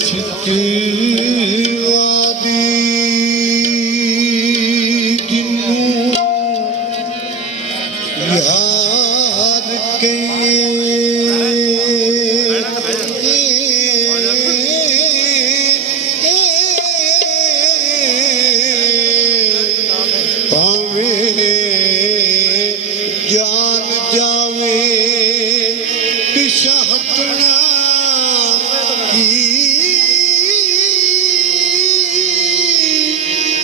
सच्चीवादी जिन्नू यार के पावे जान जावे पिछा हटना की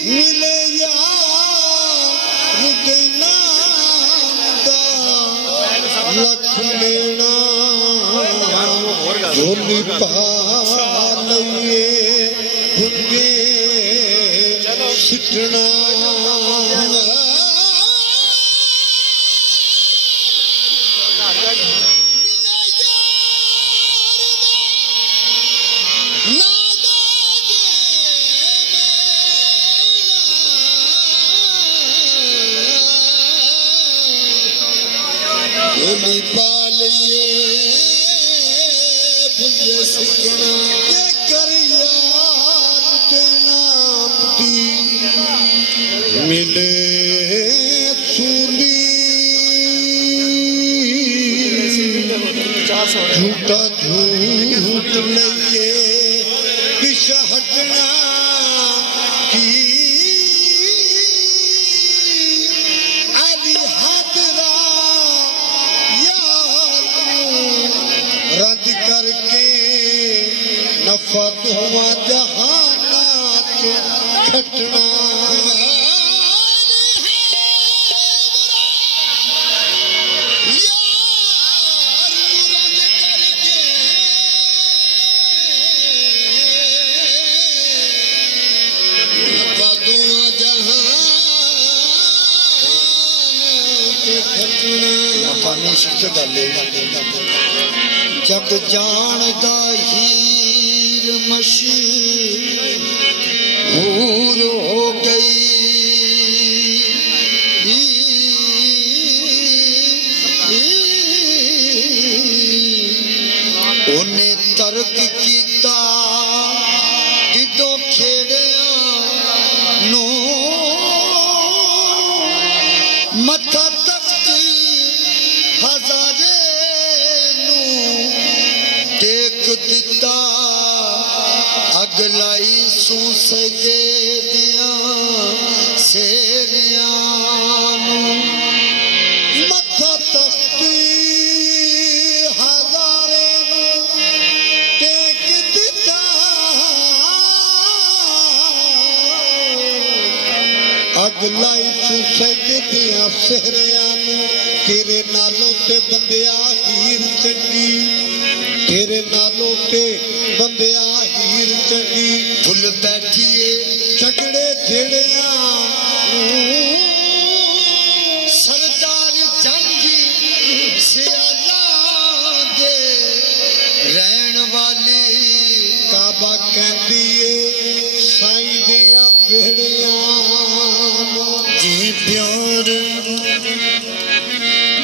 मिले यार देना लख लेना झोली पा लइए भुगे सिटना झोली पा लइए भुगे सिटना कर यार देना मिले सूली झूठा झूठ लइए पिछा हटना की आदि हादरा यार रद्द करके नफरत हुआ जहानात खटना जग जानदा हीर मशहूर हो गई उन्हें तर्क कीता दिदो खेड़िया नो मथा दिता अगलाई सू सके दिया सेरिया मथा तख्ती हजारे टेक दिता अगलाई सू सके दिया सेरिया तेरे नालों ते बंदिया हीर चंगी तेरे नालों पे बंदिया हीर चंगी फुल बैठिए झगड़े झेड़िया सरदार जंगी सियाला दे रहन वाली काबा कहती है साईं दिया बेड़िया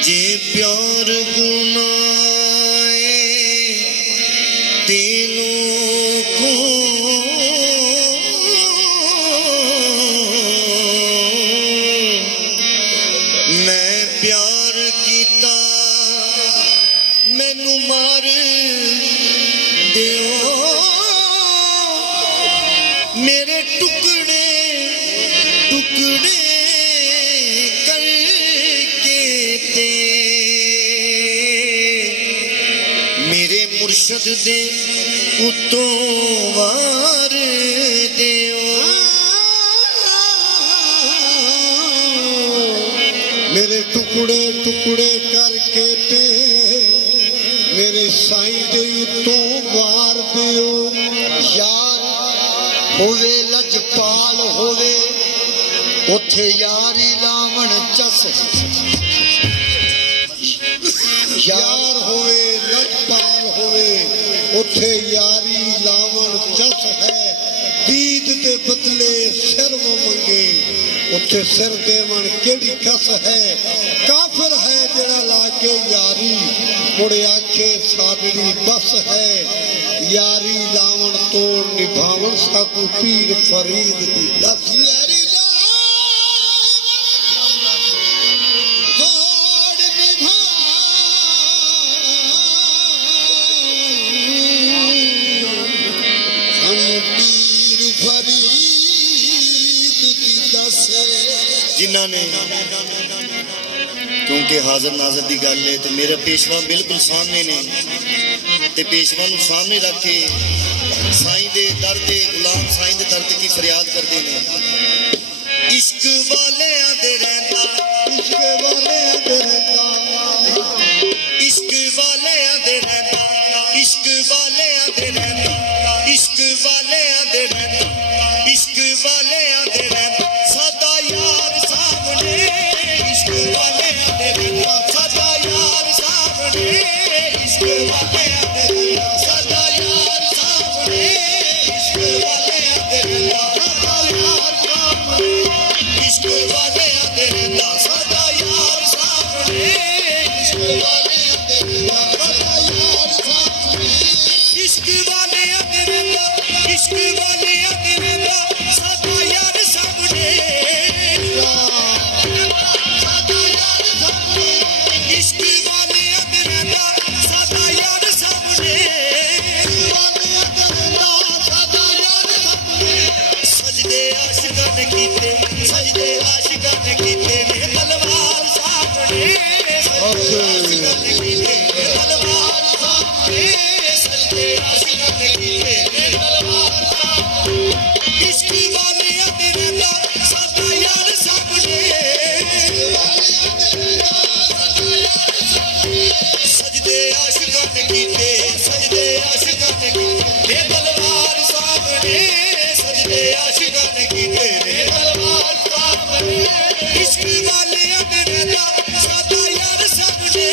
जे प्यार गुना दिलों को मैं प्यार कीता मैनू मार दियो मेरे टुकड़े टुकड़े करके ते मेरे मुर्शद दे उतो वार दियो मेरे टुकड़े टुकड़े करके ते मेरे साईं दे उतो वार दियो यार होवे लजपाल होवे उथे यारी लावण चस यार होवे लजपाल होवे उथे यारी लावण चस है दीद दे बदले सिर मंगे उथे सिर देवन केड़ी कस है काफिर है जड़ा लाके यारी मुड़े आखे साडड़ी बस है यारी लावण तोड़ निभावण साकू पीर फरीद दी दस यारी जिन्हों ने क्योंकि हाजर नाजर की गल है तो मेरा पेशवा बिल्कुल सामने ने ते पेशवा नूं सामने रख के साईं दे दर ते गुलाम साईं दे दर ते की फरियाद करते हैं इश्क वालियां दे रहिंदा इश्क वालियां दे रहिंदा इश्क वालियां दे रहिंदा इश्क वालियां दे रहिंदा इश्क वालियां दे रहिंदा इश्क वालियां दे रहिंदा सादा यार सामने इश्क वालियां दे रहिंदा सादा यार सामने इश्क वालियां दे रहिंदा सादा यार सामने इश्क वालियां दे रहिंदा सादा यार सामने इश्क वालियां दे रहिंदा सादा यार सामने इश्क वालियां दे रहिंदा सादा यार सामने इश्क वालियां दे रहिंदा इश्क वालियां दे रहिंदा सादा यार सामने सादा यार सामने इश्क वालियां दे रहिंदा सादा यार सामने वालियां दे रहिंदा सादा यार सामने सजदे आशिकां ने कीते सजदे आशिकां ने कीते ने तलवार सामने सजदे आशिकां ने कीते ने तलवार सामने सजदे आशिकां ने कीते ने तलवार सामने इश्क वालियां दे रहिंदा सादा यार सामने सजदे आशिकां ने कीते सजदे आशिकां ने कीते तलवार सामने सजदे आशिकां ने कीते तलवार सामने इश्क वालियां दे रहिंदा सादा यार सामने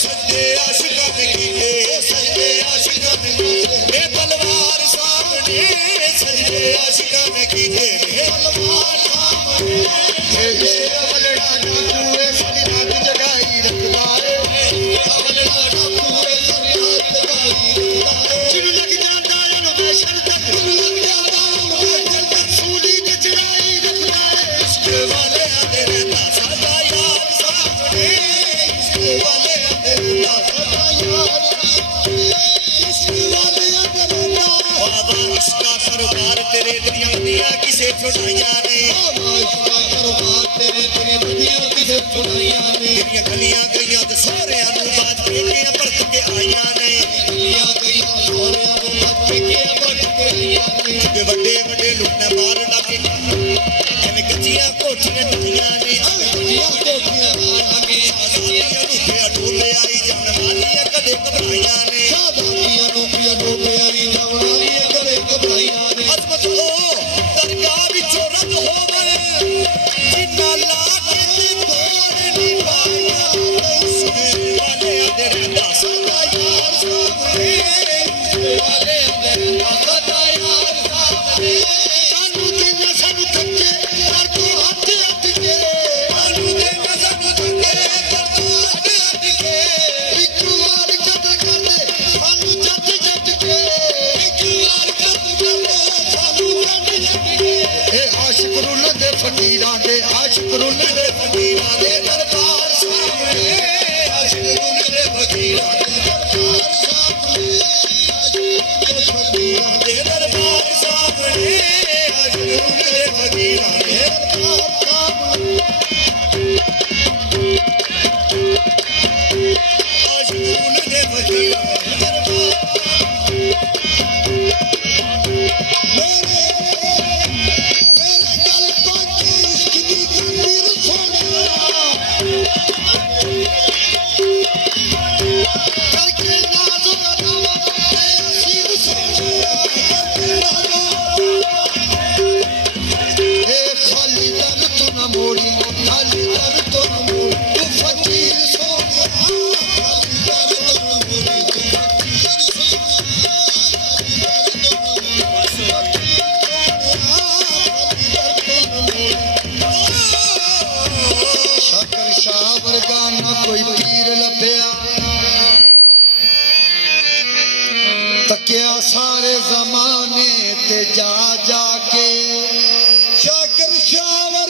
सजदे आशिकां ने कीते सजदे आशिकां ने कीते तलवार सामने सजदे आशिकां ने कीते तलवार सामने तेरे दुनिया दुनिया किसे छुड़ाइया ने तेरिया गलियां गईयां ते सोहरियां नूं बाज पेकियां भड़क के आईयां ने वड्डे वड्डे लुटने मार डाके एवें कच्चियां कोठियां ढुकियां ने आजादियां रूपिया डोले आई जान वालियां कदे घबराइयां ने अजमत हो दरगाह विचों रद होवे जिन्ना ला के तोड़ नहीं पाया इश्क वालियां दे रहिंदा सादा यार सामने इश्क वालियां दे रहिंदा सादा यार सामने सानू देना सानू थके कर तू हथ हथ के सानू देना सानू थके कर तू हथ हथ के एक वार कद कर सानू जट जट के एक वार कद कर सानू जट जट के आशिक रुल दे फकीरां दे आशिक रुल दे फकीरां दे दरबार सामने आशिक रुल दे फकीरां दे दरबार सामने फकीरां दे दरबार सामने आशिक रुल दे फकीरां दे दरबार सामने आशिक रुल दे फकीरां दे दरबार कोई पीर लभया तकिया सारे जमाने ते जा जाके शाकिर शाह